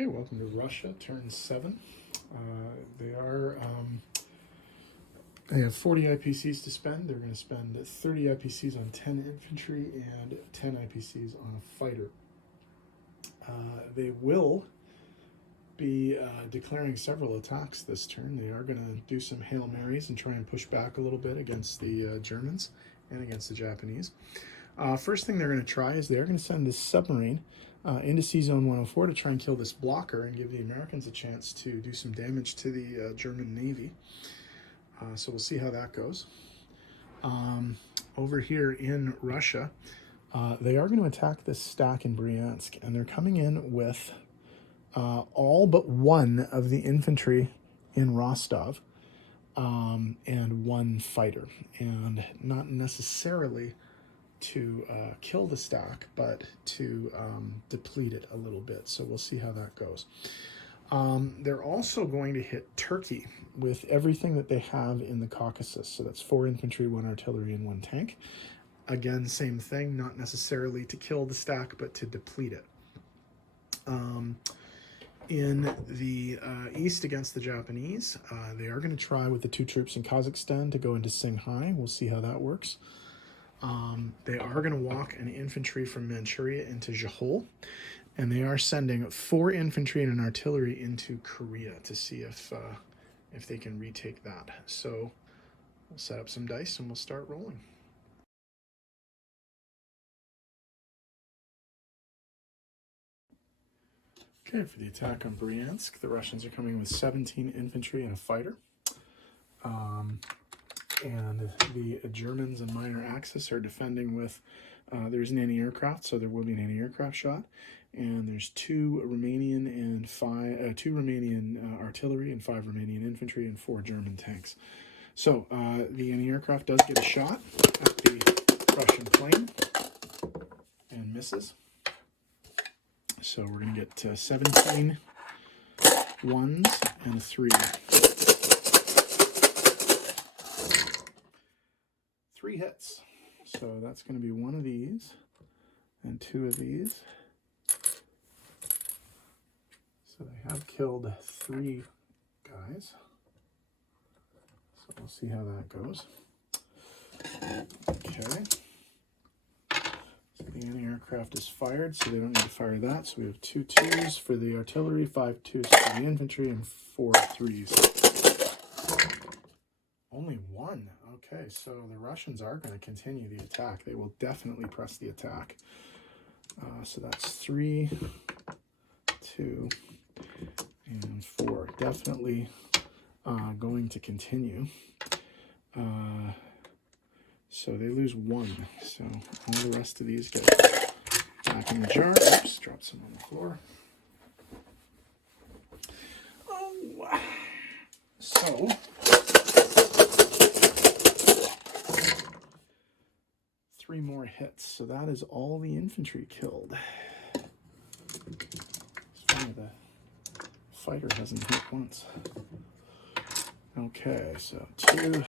Okay, welcome to Russia, turn 7. They have 40 IPCs to spend. They're going to spend 30 IPCs on 10 infantry and 10 IPCs on a fighter. They will be declaring several attacks this turn. They are going to do some Hail Marys and try and push back a little bit against the Germans and against the Japanese. First thing they're going to try is they're going to send this submarine into Sea Zone 104 to try and kill this blocker and give the Americans a chance to do some damage to the German Navy. So we'll see how that goes. Over here in Russia, they are going to attack this stack in Bryansk, and they're coming in with all but one of the infantry in Rostov and one fighter, and not necessarily to kill the stack, but to deplete it a little bit. So we'll see how that goes. They're also going to hit Turkey with everything that they have in the Caucasus. So that's 4 infantry, 1 artillery, and 1 tank. Again, same thing, not necessarily to kill the stack, but to deplete it. In the east against the Japanese, they are going to try with the 2 troops in Kazakhstan to go into Singhai. We'll see how that works. They are going to walk an infantry from Manchuria into Zhohol, and they are sending 4 infantry and an artillery into Korea to see if they can retake that. So we'll set up some dice and we'll start rolling. Okay, for the attack on Bryansk, the Russians are coming with 17 infantry and a fighter. And the Germans and minor Axis are defending with, there's an anti-aircraft, so there will be an anti-aircraft shot. And there's 2 Romanian and 2 Romanian artillery and 5 Romanian infantry and 4 German tanks. So the anti-aircraft does get a shot at the Russian plane and misses. So we're going to get 17 ones and a 3. 3 hits. So that's going to be 1 of these and 2 of these. So they have killed 3 guys. So we'll see how that goes. Okay. So the anti-aircraft is fired, so they don't need to fire that. So we have 2 2s for the artillery, 5 2s for the infantry, and 4 3s. Only 1. Okay, so the Russians are going to continue the attack. They will definitely press the attack. So that's 3, 2, and 4. Definitely going to continue. So they lose 1. So all the rest of these get back in the jar. Oops, drop some on the floor. Oh, so 3 more hits. So that is all the infantry killed. It's funny, the fighter hasn't hit once. Okay, so 2.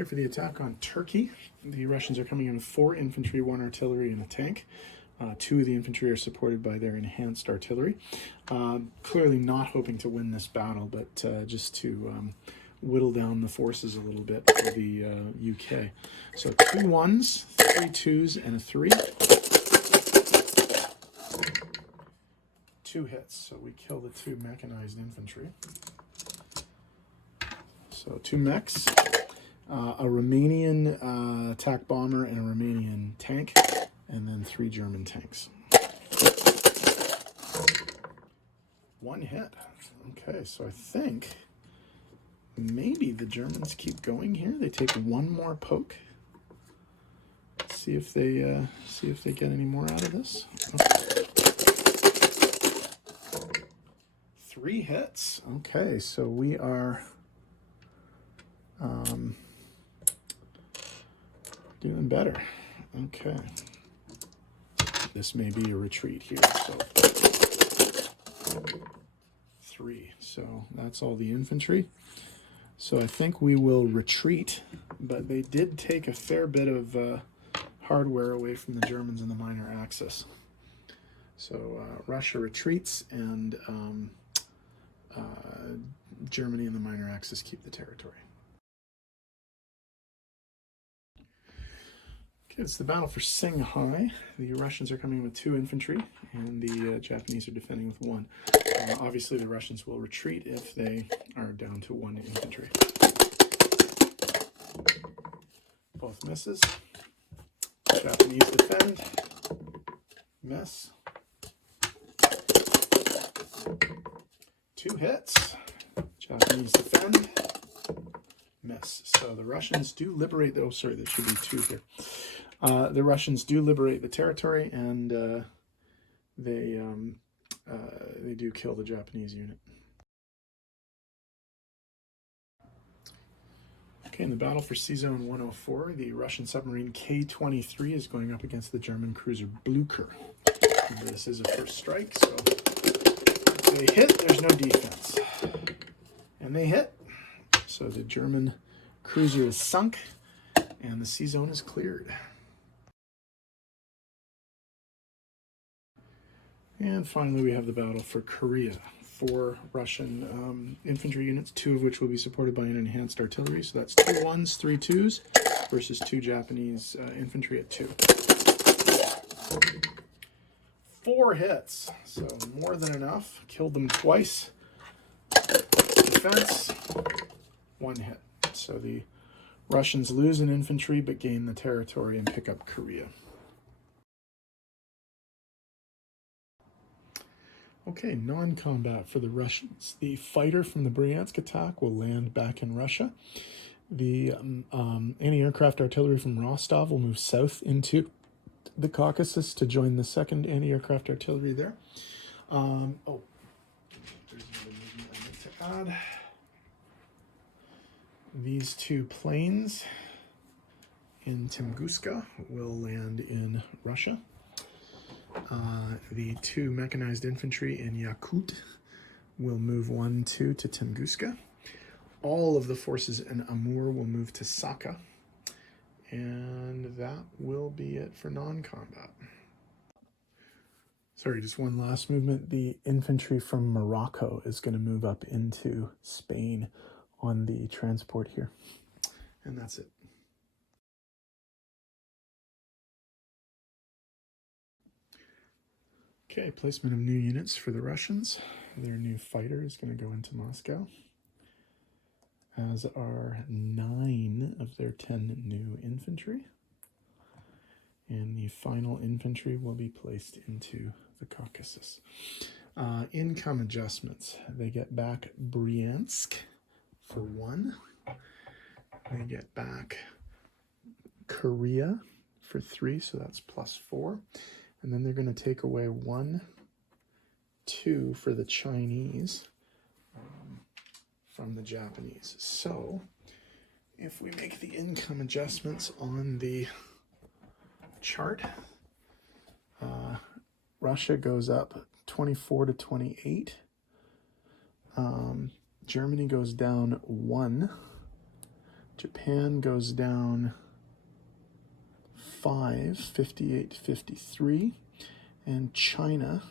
Okay, for the attack on Turkey, the Russians are coming in with 4 infantry, 1 artillery, and a tank. 2 of the infantry are supported by their enhanced artillery. Clearly not hoping to win this battle, but just to whittle down the forces a little bit for the UK. So 2 1s, 3 2s, and a 3. 2 hits, so we kill the 2 mechanized infantry. So 2 mechs, a Romanian attack bomber, and a Romanian tank, and then 3 German tanks. 1 hit. Okay, so I think maybe the Germans keep going here. They take 1 more poke. See if they get any more out of this. Okay. 3 hits. Okay, so we are doing better. Okay. This may be a retreat here, so 3. So that's all the infantry. So I think we will retreat, but they did take a fair bit of hardware away from the Germans in the minor axis. So Russia retreats, and Germany and the minor axis keep the territory. Okay, it's the battle for Shanghai. The Russians are coming with 2 infantry, and the Japanese are defending with 1. Obviously, the Russians will retreat if they are down to 1 infantry. Both misses. Japanese defend. Miss. 2 hits. Japanese defend. Miss. So the Russians do liberate, oh sorry, there should be 2 here. The Russians do liberate the territory, and they do kill the Japanese unit. Okay, in the battle for Sea Zone 104, the Russian submarine K-23 is going up against the German cruiser Blücher. This is a first strike, so if they hit, there's no defense. And they hit, so the German cruiser is sunk, and the sea zone is cleared. And finally, we have the battle for Korea. 4 Russian infantry units, 2 of which will be supported by an enhanced artillery. So that's 2 1s, 3 2s versus 2 Japanese infantry at 2. 4 hits, so more than enough. Killed them twice. Defense, 1 hit. So the Russians lose in infantry but gain the territory and pick up Korea. Okay, non-combat for the Russians. The fighter from the Bryansk attack will land back in Russia. The anti-aircraft artillery from Rostov will move south into the Caucasus to join the 2nd anti-aircraft artillery there. There's another movement I need to add. These 2 planes in Tunguska will land in Russia. The 2 mechanized infantry in Yakut will move 1-2 to Tunguska. All of the forces in Amur will move to Saka. And that will be it for non-combat. Sorry, just one last movement. The infantry from Morocco is going to move up into Spain on the transport here. And that's it. Okay, placement of new units for the Russians. Their new fighter is going to go into Moscow, as are 9 of their 10 new infantry. And the final infantry will be placed into the Caucasus. Income adjustments. They get back Bryansk for 1. They get back Korea for 3, so that's +4. And then they're going to take away 1, 2 for the Chinese from the Japanese. So if we make the income adjustments on the chart, Russia goes up 24 to 28. Germany goes down 1 Japan goes down 5, 58 to 53, and China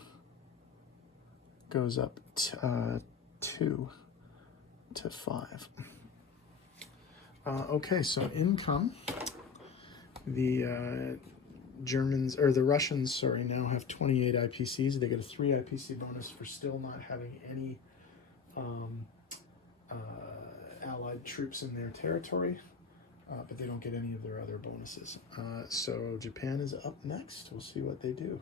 goes up 2 to 5. Okay, so income. The Germans, or the Russians, sorry, now have 28 IPCs. They get a 3 IPC bonus for still not having any Allied troops in their territory, but they don't get any of their other bonuses. So Japan is up next. We'll see what they do.